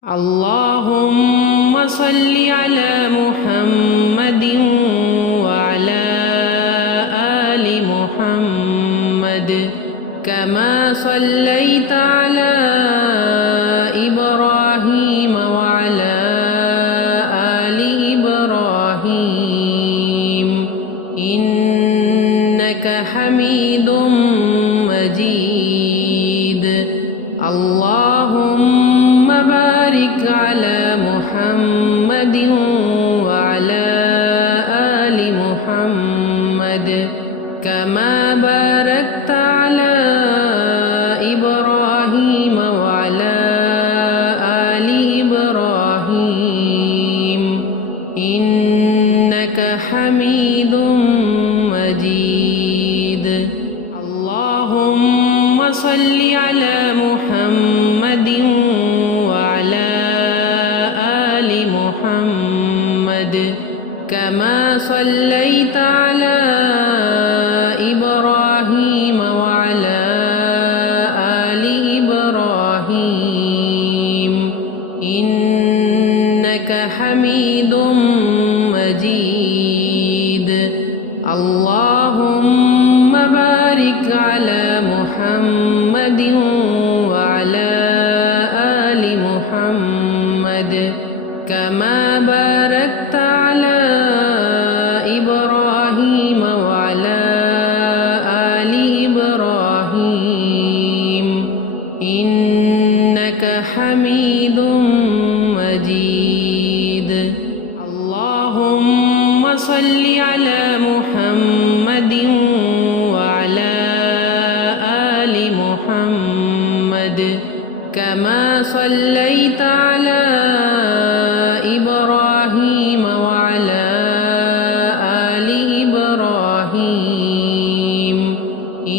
اللهم صل على محمد وعلى آل محمد كما صليت على إبراهيم وعلى آل إبراهيم إنك حميد مجيد. اللهم بارك على محمد وعلى آل محمد كما باركت على إبراهيم وعلى آل إبراهيم إنك حميد مجيد. اللهم صل على محمد وعلى آل محمد كما صليت على إبراهيم وعلى آل إبراهيم إنك حميد مجيد. اللهم بارك على محمد وعلى آل محمد كما باركت على إبراهيم وعلى آل إبراهيم إنك حميد مجيد. اللهم صل على محمد وعلى آل محمد كما صليت على إبراهيم وعلى آل إبراهيم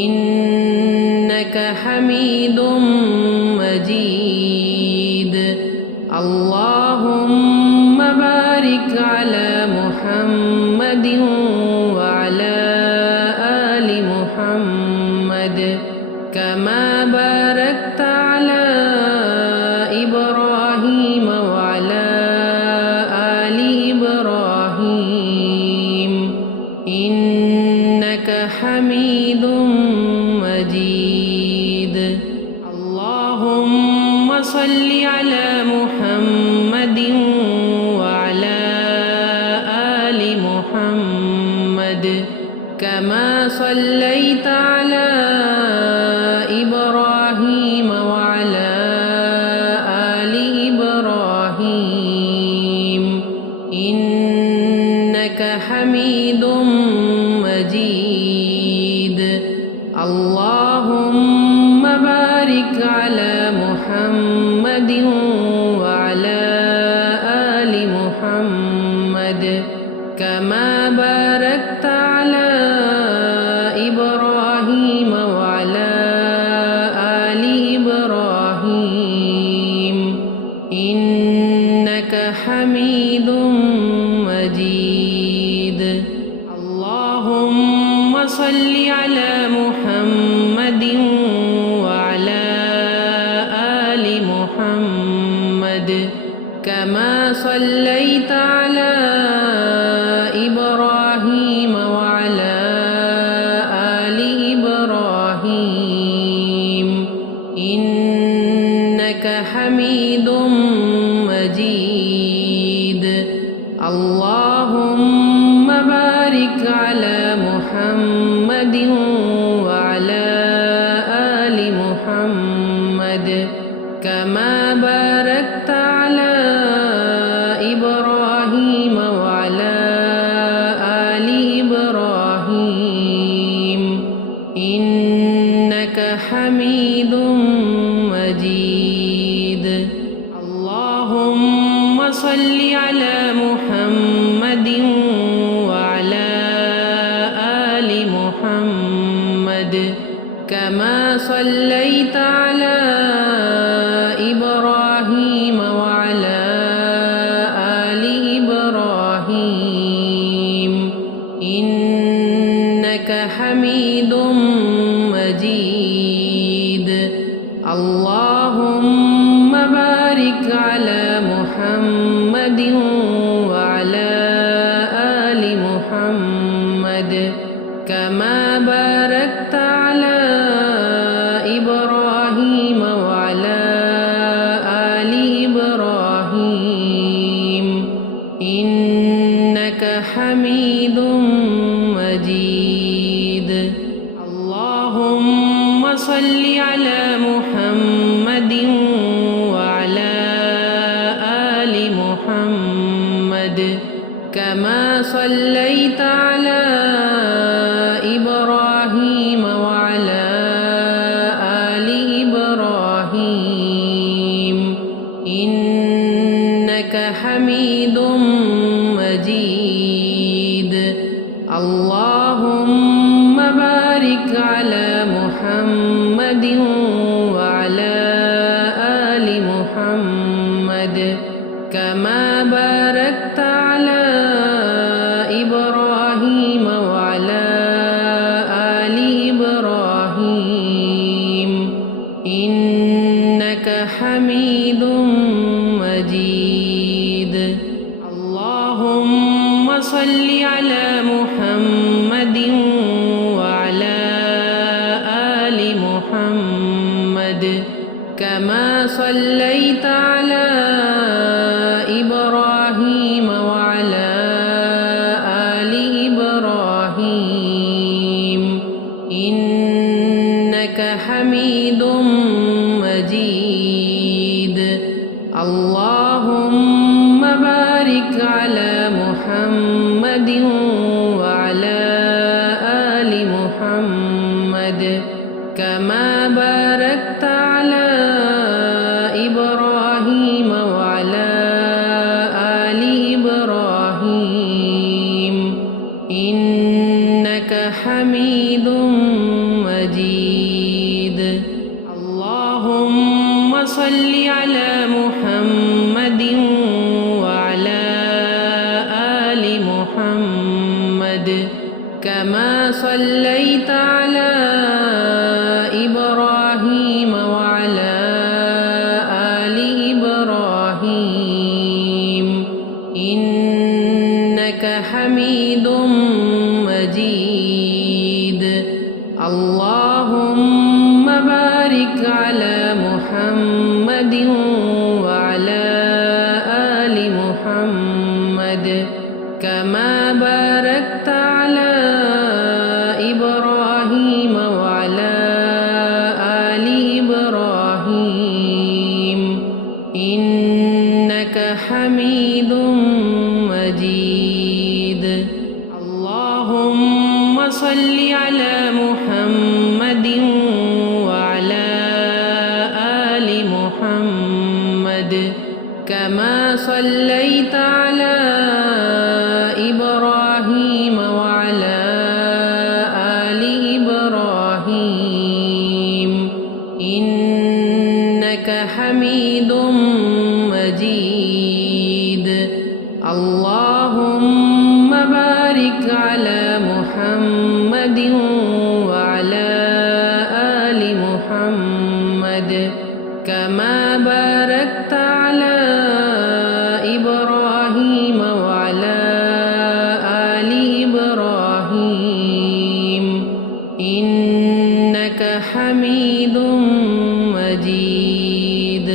إنك حميد مجيد. اللهم بارك على محمد وعلى آل محمد كما باركت على إبراهيم وعلى آل إبراهيم إنك حميد مجيد. اللهم صل على محمد وعلى آل محمد كما صليت على إبراهيم وعلى آل إبراهيم إنك حميد مجيد. اللهم بارك على محمد وعلى آل محمد كما باركت على إبراهيم وعلى آل إبراهيم إنك حميد مجيد. اللهم صل على محمد وعلى آل محمد كما صليت على إبراهيم وعلى آل إبراهيم إنك حميد مجيد. اللهم بارك على محمد وعلى آل محمد كما باركت على إبراهيم وعلى آل إبراهيم إنك حميد مجيد. اللهم صل على محمد وعلى آل محمد كما صليت على إبراهيم وعلى آل إبراهيم إنك حميد مجيد. اللهم بارك على على محمد وعلى آل محمد كما باركت على إبراهيم وعلى آل إبراهيم إنك حميد مجيد اللهم صل على محمد وعلى آل محمد كما صليت على إبراهيم وعلى آل إبراهيم إنك حميد مجيد اللهم بارك على محمد وعلى آل محمد كما باركت على إبراهيم وعلى آل إبراهيم إنك حميد مجيد اللهم صل على محمد وعلى آل محمد كما صليت على إبراهيم وعلى آل إبراهيم إنك حميد مجيد اللهم بارك على محمد وعلى آل محمد كما باركت على إبراهيم وعلى آل إبراهيم إنك حميد مجيد اللهم صل على محمد وعلى آل محمد كما صليت على إبراهيم وعلى آل إبراهيم إنك حميد مجيد اللهم بارك على محمد وعلى آل محمد كما باركت على إبراهيم وعلى آل إبراهيم إنك حميد مجيد اللهم صل على محمد وعلى آل محمد كما صليت على إبراهيم وعلى آل إبراهيم إنك حميد مجيد اللهم بارك على محمد وعلى آل محمد كما باركت على إبراهيم وعلى آل إبراهيم إنك حميد مجيد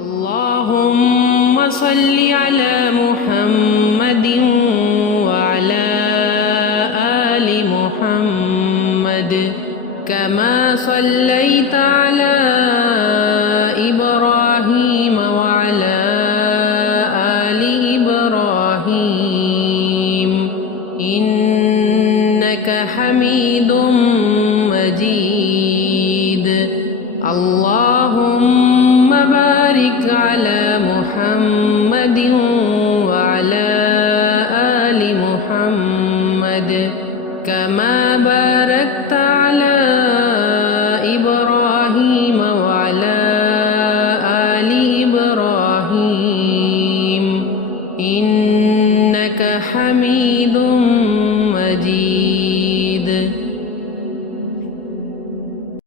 اللهم صل على محمد وعلى آل محمد كما صليت على إبراهيم وعلى آل إبراهيم إنك حميد مجيد اللهم بارك على محمد